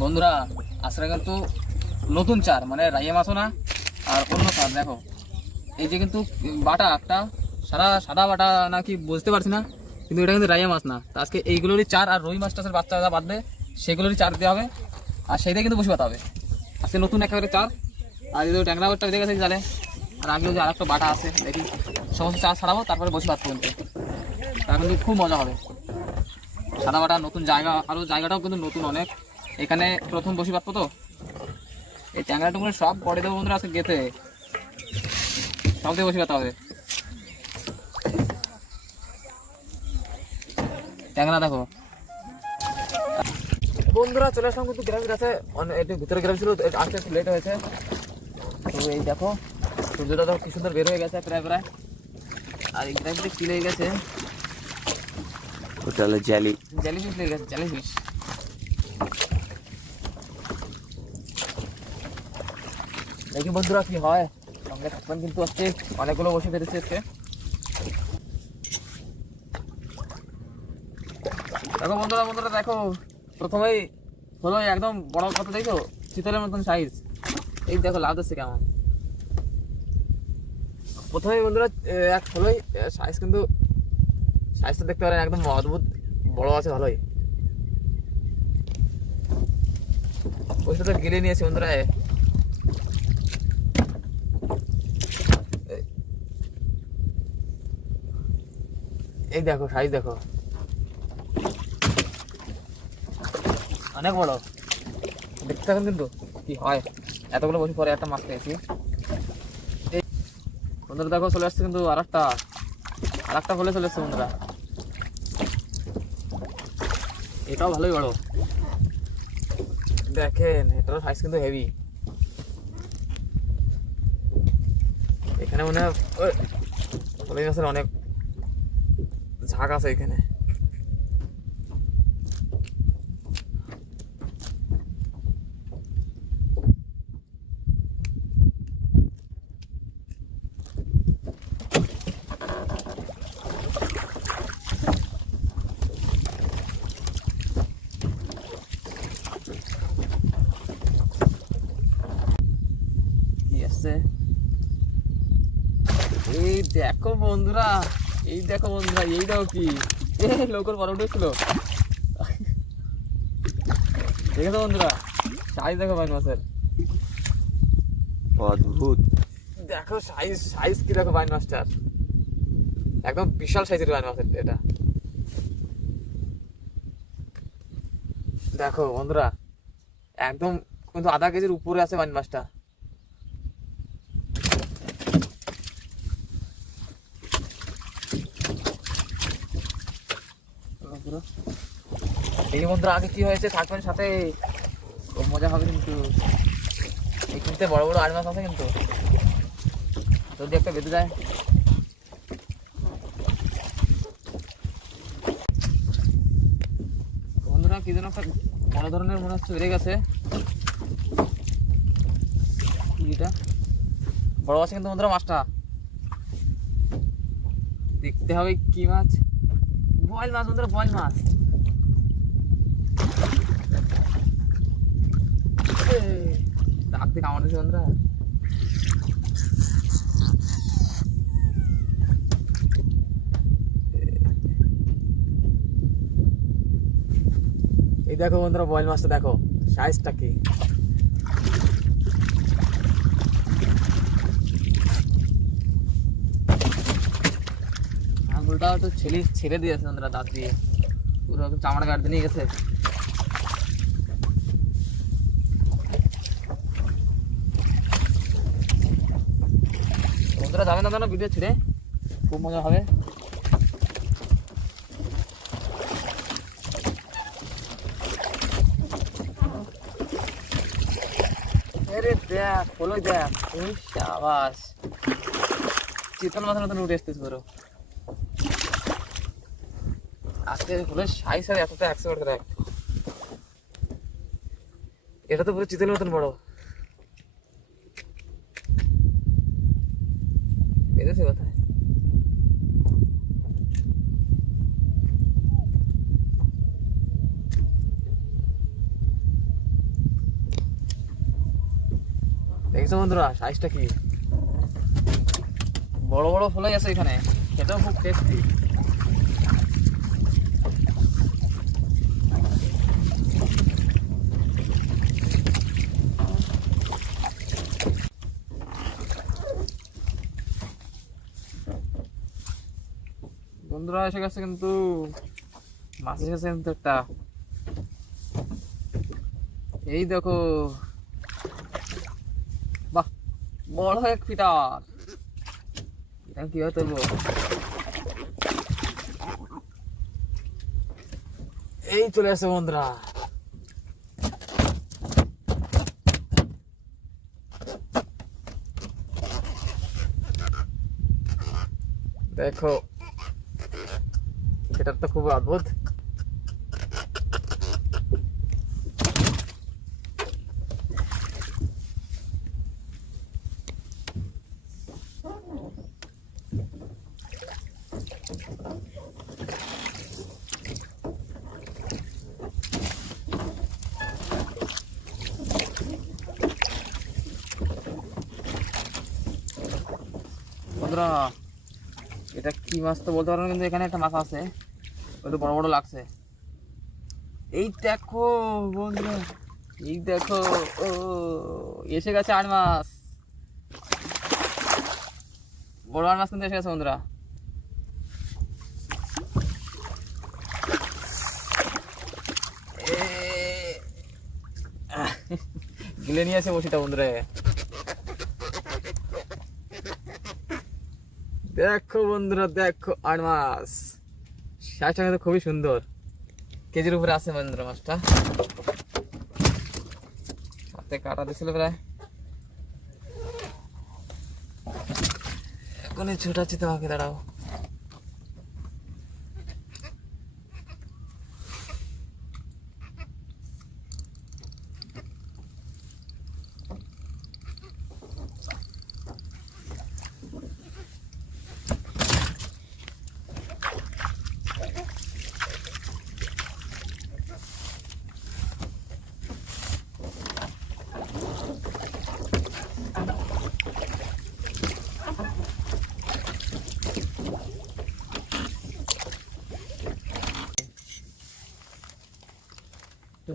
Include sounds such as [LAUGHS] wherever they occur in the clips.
বন্ধুরা আসলে কিন্তু নতুন চার মানে রাইয়া মাছও না, আর অন্য চার, দেখো। এই যে কিন্তু বাটা একটা, সারা সাদা বাটা না কি বুঝতে পারছি না, কিন্তু এটা কিন্তু রাইয়া মাছ না। আজকে এইগুলোরই চার আর রুই মাছ টাছের বাচ্চা যা বাঁধবে, সেগুলোরই চার দেওয়া হবে, আর সেইটাই কিন্তু বসে হবে। আজকে নতুন একেবারে চার, আর যদি ট্যাংরা বাটটা বেঁধে গেছে জালে, আর আগেও যে আরেকটা বাটা আছে, দেখি, সমস্ত চার ছাড়াবো, তারপরে বসে পাত কিন্তু। তা কিন্তু খুব মজা হবে। সাদা বাটা নতুন জায়গা আরও জায়গাটাও কিন্তু নতুন অনেক। এখানে প্রথম বসি পাতবো তো এই ট্যাংরা টুকরো সব পড়ে দেবো বন্ধুরা আজকে গেতে সব দিয়ে বসি পাতা হবে ট্যাংরা দেখো। বন্ধুরা, চলে আসলাম কিন্তু গ্রামের কাছে। একটু ভিতরে গ্রাম ছিল আসতে একটু লেট হয়েছে। তো এই দেখো, সূর্যটা দেখো কি সুন্দর বের হয়ে গেছে প্রায় প্রায়। আর এই গ্রামটি কি লেগে গেছে। ওটা হলো জালি জেলি লেগে গেছে, জেলি ফিশ দেখি বন্ধুরা কি হয়। সঙ্গে থাকবেন কিন্তু আজকে। অনেকগুলো বসে ফেলেছে আজকে। দেখো বন্ধুরা বন্ধুরা, দেখো। প্রথমেই হলো একদম বড় কত দেখো? শীতলের মতন সাইজ এই দেখো লাভ দিচ্ছে কেমন। প্রথমেই বন্ধুরা এক হলোই সাইজ কিন্তু সাইজটা দেখতে পারেন একদম অদ্ভুত। বড় আছে, ভালোই। ওই সাথে গিলে নিয়েছে বন্ধুরা এই- দেখো সাইজ দেখো। অনেক বড়। দেখতে থাকুন কিন্তু কি হয়। এতগুলো বছর পরে একটা মাছ পেয়েছি। বন্ধুরা দেখো, চলে আসছে কিন্তু আর একটা আর একটা ফলে চলে আসছে বন্ধুরা। এটাও ভালোই বড়। দেখেন, এটারও সাইজ কিন্তু হেভি এখানে মনে হয় মাছের অনেক ঝাঁক আছে এখানে কি আসছে এই দেখো বন্ধুরা এই দেখো বন্ধুরা এই দেখো কি? এ লোকের বড় উঠেছিল। দেখেছ বন্ধুরা? সাইজ দেখো ভাই মাছের। অদ্ভুত। দেখো সাইজ সাইজ কি দেখো বাইন মাছটার। একদম বিশাল সাইজের বাইন মাছের এটা। দেখো বন্ধুরা একদম কিন্তু আধা কেজির উপরে আছে বাইন মাছটা। এই বন্ধুরা, আগে কি হয়েছে? থাকবেন সাথে। খুব মজা হবে কিন্তু। এই কিনতে বড় বড় আড় মাছ আছে কিন্তু। যদি একটা বেঁধে যায় বন্ধুরা, কি যেন একটা বড় ধরনের মনে হচ্ছে, বেড়ে গেছে। এটা বড় আছে কিন্তু বন্ধুরা, মাছটা। দেখতে হবে কি মাছ। বয়েল মাছ বন্ধুরা, বয়েল মাছ এই, দিয়ে কামড় এই দেখো বন্ধুরা, বয়েল মাছটা দেখো সাইজটা কি? আঙুলটা তো ছেলে ছেড়ে দিয়েছে বন্ধুরা, দাঁত দিয়ে। পুরো চামড়া কাটতে নিয়ে গেছে। যাবে না জানো ভিডিও ছেড়ে খুব মজা হবে। আরে দেখ দেখ। চিতল উঠে আজকে সাই সাড়ে এতটা এটা তো পুরো চিতলের মতন বড়। গেছে কোথায়? দেখছ বন্ধুরা সাইজটা কি? বড় বড় ফলে গেছে এখানে। খেতেও খুব টেস্টি বন্ধুরা, এসে গেছে কিন্তু মাছ গেছে কিন্তু একটা। এই দেখো, বাহ, বড় এক ফিটার এটা কীভাবে তুলবো এই চলে আসছে বন্ধুরা। দেখো এটার তো খুব অদ্ভুত। বন্ধুরা, এটা কি মাছ তো বলতে পারব কিন্তু এখানে একটা মাছ আছে। একটু বড় বড় লাগছে। এই দেখো বন্ধুরা, এই দেখো, ও, এসে গেছে আট মাস। বড় আট মাছ কিন্তু এসে গেছে বন্ধুরা। গিলে নিয়ে আসে বসিটা বন্ধুরা। দেখো বন্ধুরা, দেখো আট মাস। শাকটা কিন্তু খুবই সুন্দর। কেজির উপরে আছে মহেন্দ্র মাছটা। হাতে কাটা দিছিল প্রায়। এখনই ছুটাচ্ছি তোমাকে, দাঁড়াও।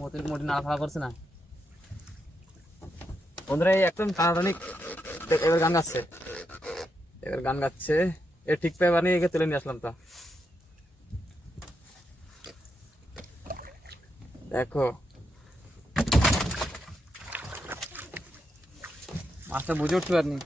একটু মতি মোটি নাড়াফাড়া করছে না। বন্ধুরা, এই একদম টানাটানি এবার গান গাচ্ছে। এবার গান গাচ্ছে। এ ঠিক পাই বানিয়ে একে তুলে নিয়ে আসলাম তো। দেখো। মাছটা বুঝে উঠতে পারিনি।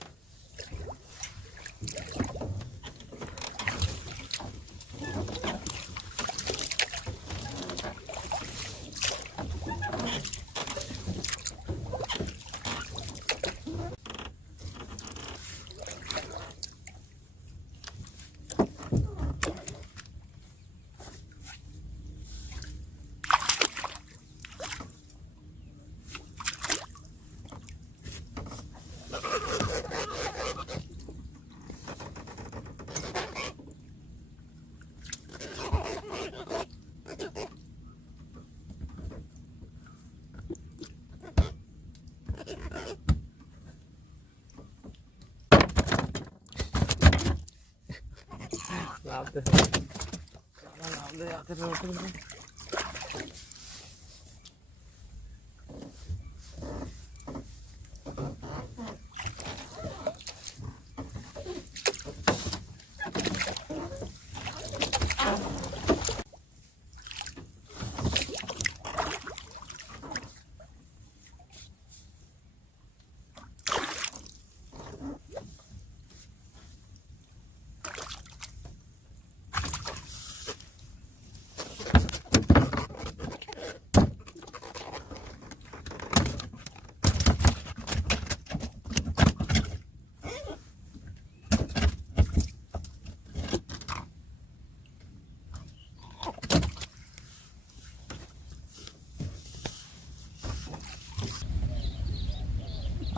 লাভ দে লাভ দে হাতে রোটে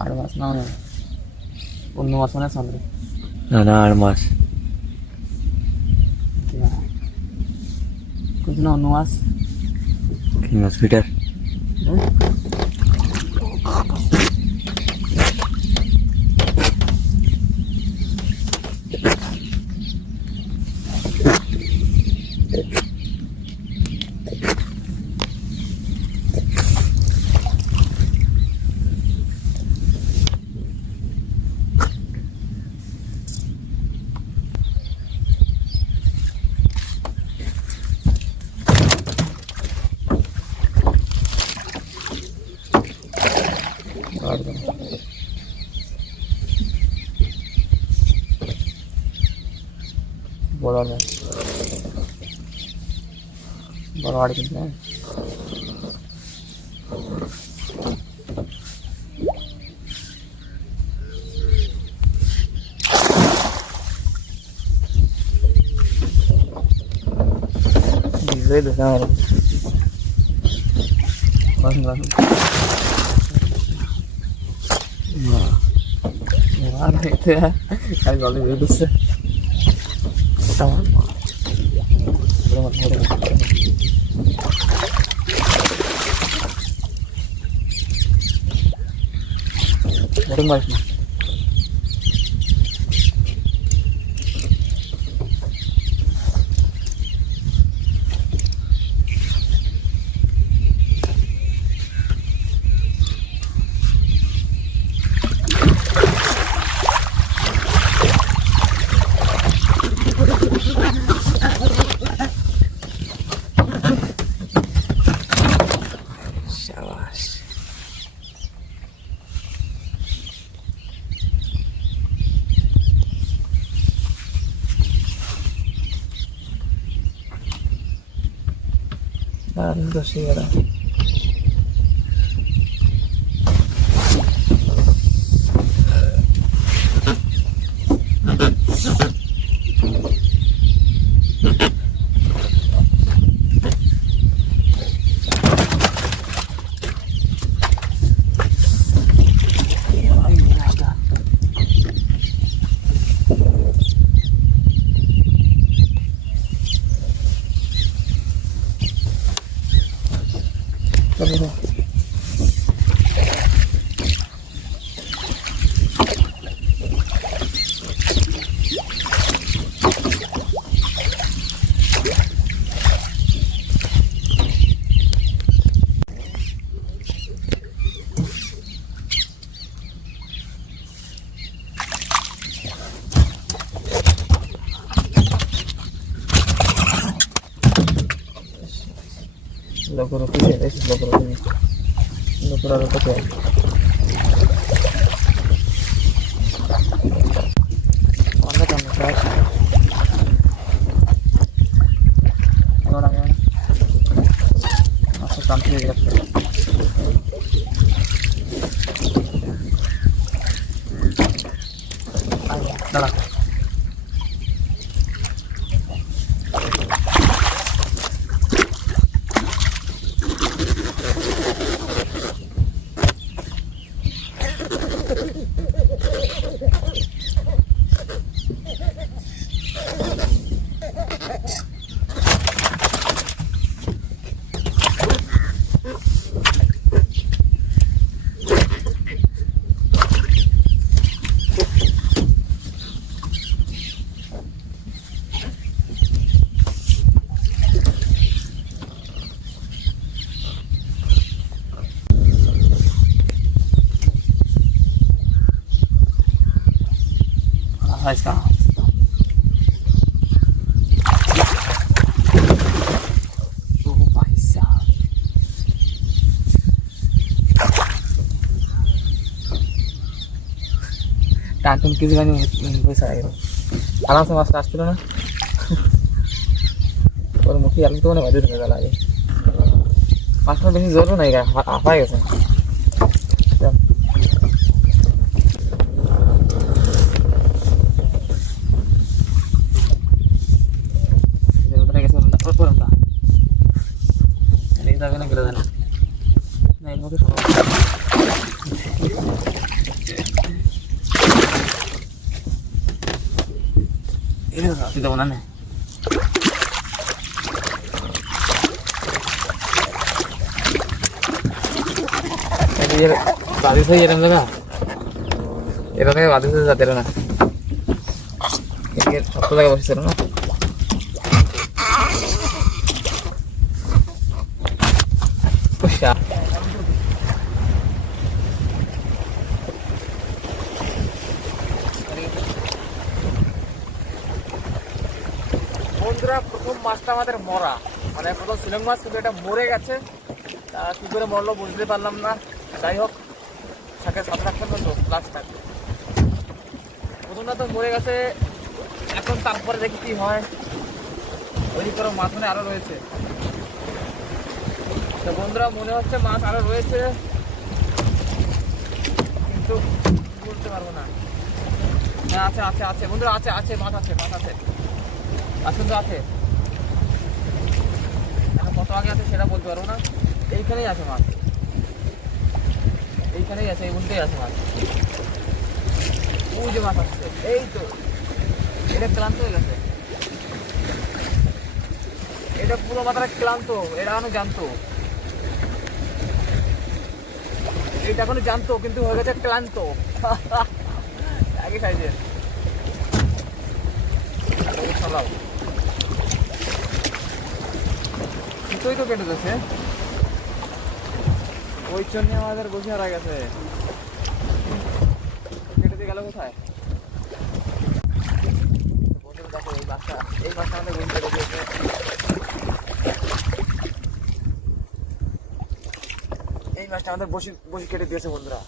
আট মাস না মানে অন্য মাছ মানে সামনে না না আর মাস। কিন্তু না অন্য মাছ কি মাছ ফিটার বড় মাছ বড় আড়ি কিন্তু হ্যাঁ ভিজে দিছে আমার বাসন বাসন আর এটা খালি গলে ভিজে দিচ্ছে ওটা আমার মাছ বড় মাছ বড় মাছ বড় মাছ। বড় মাছ না 做事业了。Привет. My God. টানটুন কিছু গানি পয়সা গেল আরামসে মাছটা আসছিল না? ওর মুখে আলু তো মানে বাজে ঢুকে গেল আগে। মাছটা বেশি জোরও নাই গা হাফাই গেছে। Saya jalan mana? Jalan ke tadi saya jalan mana? Ini satu lagi masih seru না Puxa. বন্ধুরা প্রথম মাছটা আমাদের মরা। মানে প্রথম শিলং মাছ কিন্তু এটা মরে গেছে। তা কী করে মরলো বুঝতে পারলাম না। যাই হোক সাথে সাথে রাখবেন তো লাস্ট থাকবে প্রথমটা তো মরে গেছে। এখন তারপরে দেখি কি হয়। ওই করে মাছ মানে আরও রয়েছে। তো বন্ধুরা, মনে হচ্ছে মাছ আরও রয়েছে। কিন্তু বলতে পারব না। হ্যাঁ আছে আছে আছে। বন্ধুরা, আছে আছে, মাছ আছে মাছ আছে। মাছ কিন্তু আছে। কত আগে আছে সেটা বলতে পারব না। এইখানেই আছে মাছ। এইখানেই আছে, এই আছে মাছ। যে মাছ আসছে, এই তো। এটা ক্লান্ত হয়ে গেছে। এটা পুরো মাথাটা ক্লান্ত, এটা এখনও জানতো এটা এখনও জানতো কিন্তু হয়ে গেছে ক্লান্ত। [LAUGHS] একই সাইজের। চালাও সুতোই তো কেটে দিয়েছে? ওই জন্য আমাদের বসে হারা গেছে। কেটে দিয়ে গেল কোথায়? দেখো, এই মাছটা এই মাছটা আমাদের এই মাছটা আমাদের বসে বসে কেটে দিয়েছে বন্ধুরা।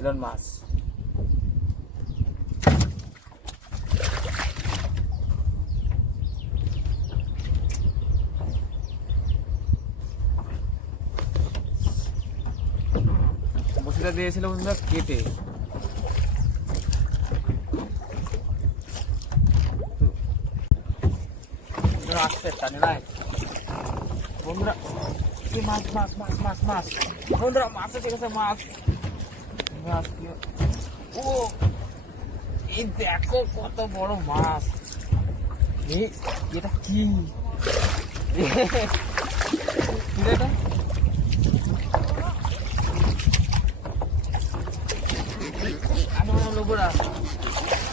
সিলন মাছ বসিটা দিয়েছিল বন্ধুরা কেটে। আসছে টানে নাই বন্ধুরা মাছ মাছ মাছ মাছ মাছ বন্ধুরা মাছ ঠিক আছে মাছ ও, এই দেখো কত বড় মাছ। এটা কি?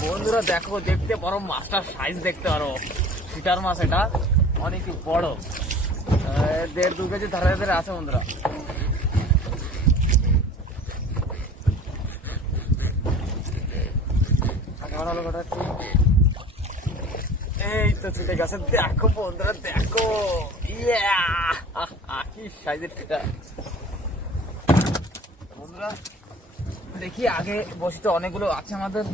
বন্ধুরা, দেখো, দেখতে বড় মাছটার সাইজ দেখতে পারো। সিটার মাছ এটা, অনেক বড়। দেড় দু কেজি ধারে ধারে আছে বন্ধুরা। হলো গোটা এই তো ছুটে গেছে। দেখো বন্ধুরা, দেখো। ইয়া, কি সাইজের এটা বন্ধুরা, দেখি আগে বসিতে অনেকগুলো আছে আমাদের।